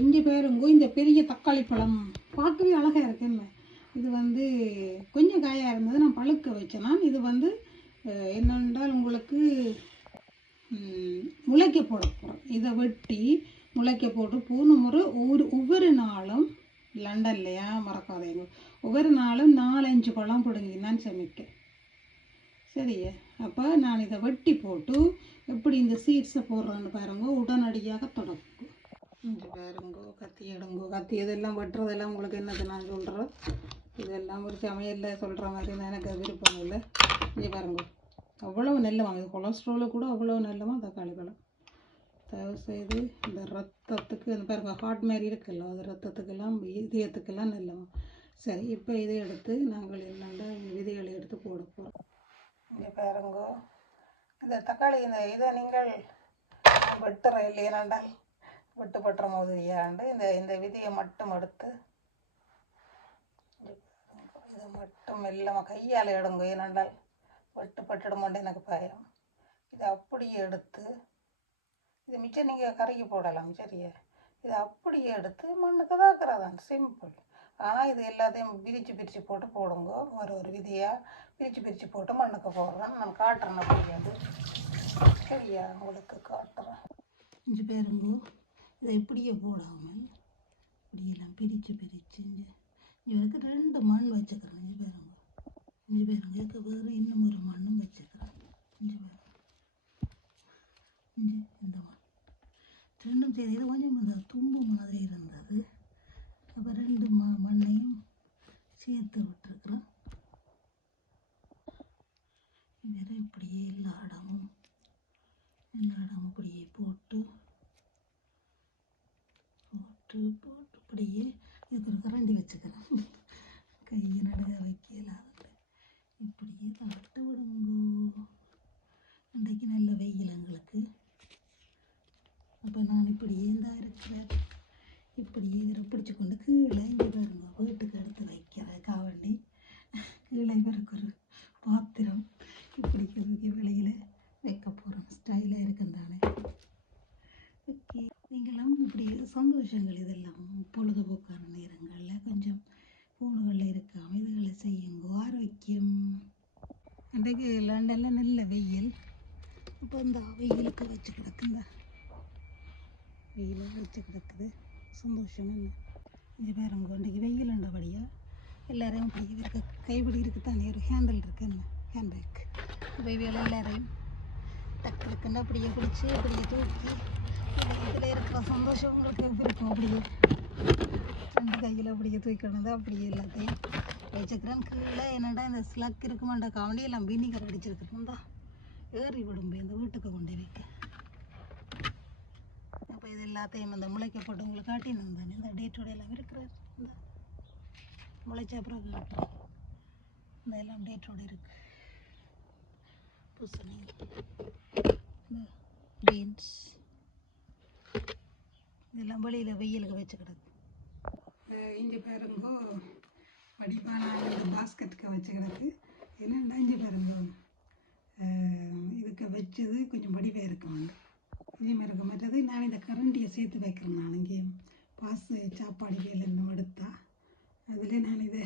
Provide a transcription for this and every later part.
இங்கே பேருங்கோ இந்த பெரிய தக்காளி பழம் பார்க்கவே அழகாக இருக்குன்னு இது வந்து கொஞ்சம் காயாக இருந்தது நான் பழுக்க வச்சேன்னா இது வந்து என்னென்றால் உங்களுக்கு முளைக்க போட போகிறோம். இதை வெட்டி முளைக்க போட்டு போன முறை ஒவ்வொரு நாளும் லண்டன்லையா மறக்காதீங்க ஒவ்வொரு நாளும் 4-5 பழம் பிடுங்கி நான் சமைக்க சரியா. அப்போ நான் இதை வெட்டி போட்டு எப்படி இந்த சீட்ஸை போடுறேன்னு பாருங்க உடனடியாக தொடக்கும். இங்கே பாருங்கோ கத்தி எடுங்கோ கத்தி இதெல்லாம் வெட்டுறதெல்லாம் உங்களுக்கு என்னது நான் சொல்கிறேன். இதெல்லாம் ஒரு சமையலில் சொல்கிற மாதிரி தான் எனக்கு விருப்பம் இல்லை. இங்கே பாருங்கோ அவ்வளோ நல்லமாக இது கொலஸ்ட்ராலு கூட அவ்வளோ நல்லமாக தக்காளி பழம். தயவு செய்து இந்த ரத்தத்துக்கு இந்த பாருங்க ஹார்ட் மாதிரி இருக்குல்ல அது ரத்தத்துக்கெல்லாம் இதயத்துக்கெல்லாம் நல்லமா. சரி இப்போ இதை எடுத்து நாங்கள் என்னென்னா விதைகளை எடுத்து போட போகிறோம். இங்கே பாருங்கோ இந்த தக்காளி இதை நீங்கள் வெட்டுற இல்லையாண்டால் வெட்டுப்பட்டுற மாதிரியாண்டு இந்த விதையை மட்டும் எடுத்து இதை மட்டும் இல்லாமல் கையால் எடுங்க. ஏனென்றால் வெட்டுப்பட்டுடுமோண்டு எனக்கு பயம். இதை அப்படியே எடுத்து இது மிச்சம் நீங்கள் கறிக்கு போடலாம் சரியா. இதை அப்படியே எடுத்து மண்ணுக்கு தாக்குறதான் சிம்பிள். ஆனால் இது எல்லாத்தையும் பிரித்து போட்டு போடுங்க. ஒரு விதையாக பிரித்து போட்டு மண்ணுக்கு போடுறேன். நான் காட்டுறேன் அப்படியாது சரியா உங்களுக்கு காட்டுறேன். 5 பேருங்கோ இதை இப்படியே போடாமல் இப்படியெல்லாம் பிரித்து இவருக்கு 2 மண் வச்சுக்கிறேன். 5 பேருங்க இதுக்கு வேறு இன்னும் ஒரு மண்ணும் வச்சுக்கிறேன். 5 பேர் இந்த மண் ரெண்டும் சரி இது கொஞ்சம் இந்த தும்பு மாதிரி இருந்தது. அப்போ 2 மண்ணையும் சேர்த்து விட்டுருக்குறோம். வேறு இப்படியே எல்லா இடமும் இப்படியே போட்டு இப்படியே இதுக்கு ஒரு கரண்டி வச்சுக்கிறேன். கையை நடுக வைக்கலாது இப்படியே தட்டு விடுங்கோ. இன்றைக்கு நல்ல வெயில் எங்களுக்கு. அப்போ நான் இப்படியே தான் இருக்கிறேன். இப்படியே இதில் பிடிச்சி கொண்டு கீழே இங்கே பாருங்க வீட்டுக்கு எடுத்து வைக்கிறதுக்காக வேண்டி கீழே இவருக்கு ஒரு பாத்திரம் இப்படி வெளியில் வைக்க போகிறோம். ஸ்டைலாக இருக்கும் தானே. ஓகே நீங்களும் இப்படி சந்தோஷங்கள் இதெல்லாம் பொழுதுபோக்கான நேரங்களில் கொஞ்சம் ஃபோனுகளில் இருக்காமல் இதுகளை செய்யுங்க. ஆரோக்கியம். இன்றைக்கு லண்டனில் நல்ல வெயில். அப்போ இந்த வெயிலுக்கு வச்சு கிடக்குங்க வெயில் வச்சு கிடக்குது சந்தோஷம். என்ன இங்கே பாருங்க இன்றைக்கு வெயிலுண்டபடியாக எல்லோரையும் இப்படி இருக்க கைப்பிடி இருக்குத்தானே ஒரு ஹேண்டில் இருக்குன்னு ஹேண்ட்பேக் இப்போ இவையில் எல்லோரையும் டக்கு இருக்குன்னு அப்படியே பிடிச்சி அப்படியே தூக்கி இதில் இருக்கிற சந்தோஷம் உங்களுக்கு இருக்கும். அப்படியே 2 கையில் அப்படியே தூக்கினது அப்படியே எல்லாத்தையும் வச்சுக்கிறேன். கீழே என்னடா இந்த ஸ்லக் இருக்குமாண்டா காவண்டி எல்லாம் வினிகர் அடிச்சிருக்குறேன் தான் ஏறி விடும்பு இந்த வீட்டுக்கு கொண்டு வைக்க. அப்போ இது எல்லாத்தையும் இந்த முளைக்க போட்டு உங்களுக்கு காட்டினு தானே இந்த டேட்டோட எல்லாம் இருக்கிறார். இந்த முளைச்ச அப்புறம் இந்த எல்லாம் டேட்டோட இருக்கு. பூசணி இந்த பீன்ஸ் இதெல்லாம் வெளியில் வெயிலுக்கு வச்சு கிடக்கு. இங்கே பாருங்கோ வடிவான இந்த பாஸ்கெட்டுக்கு வச்சு கிடக்கு. என்னென்னா இங்கே பாருங்க இதுக்கு வச்சது கொஞ்சம் வடிவாக இருக்குமாங்க இதேமாதிரி இருக்க மற்றது நான் இந்த கரண்டியை சேர்த்து வைக்கிறேன். நான் இங்கே பாசு சாப்பாடு வேலைன்னு எடுத்தா அதில் நான் இதை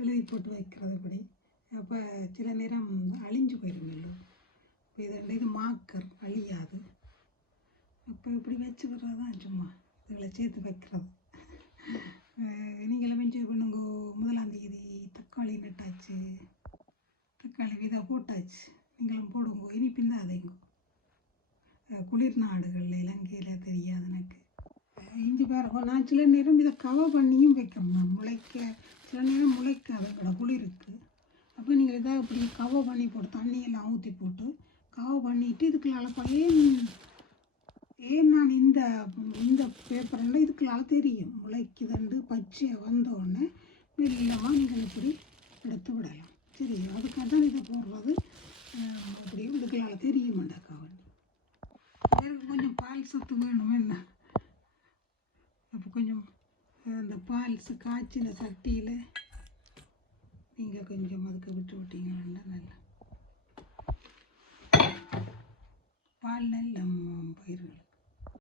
எழுதி போட்டு வைக்கிறது இப்படி. அப்போ சில நேரம் அழிஞ்சு போயிடுங்களோ. இப்போ இது மாக்கர் அழியாது. அப்போ இப்படி வச்சு விடுறது தான் சும்மா இதில் சேர்த்து வைக்கிறது. நீங்களும் என்ஜாய் பண்ணுங்க. 1ஆம் தேதி தக்காளி நட்டாச்சு. தக்காளி விதை போட்டாச்சு. நீங்களும் போடுங்க. இனி பின்னாதீங்க. குளிர் நாடுகளில் இலங்கையில் தெரியாது எனக்கு. இஞ்சி பாருங்க நான் சில நேரம் இதை கவர் பண்ணியும் வைக்கிறேன். நான் முளைக்க சில நேரம் முளைக்காத கூட குளிருக்கு. அப்போ நீங்கள் இதை இப்படி கவர் பண்ணி போட்டு தண்ணியெல்லாம் ஊற்றி போட்டு கவர் பண்ணிவிட்டு இதுக்குள்ள ஏன் நான் இந்த பேப்பர்னா இதுக்குள்ளால தெரியும் முளைக்குதுண்டு பச்சையை வந்தோடனே மெல்லமாக நீங்கள் இப்படி எடுத்து விடலாம். சரி அதுக்காக தான் இதை போடுறது. அப்படி இதுக்குள்ளால தெரியுமாண்டாக்கா எனக்கு கொஞ்சம் பால் சத்து வேணும் என்ன. அப்போ கொஞ்சம் இந்த பால் காய்ச்சின சட்டியில் நீங்கள் கொஞ்சம் அதுக்கு விட்டு விட்டீங்கன்னா நல்லா பால் நல்ல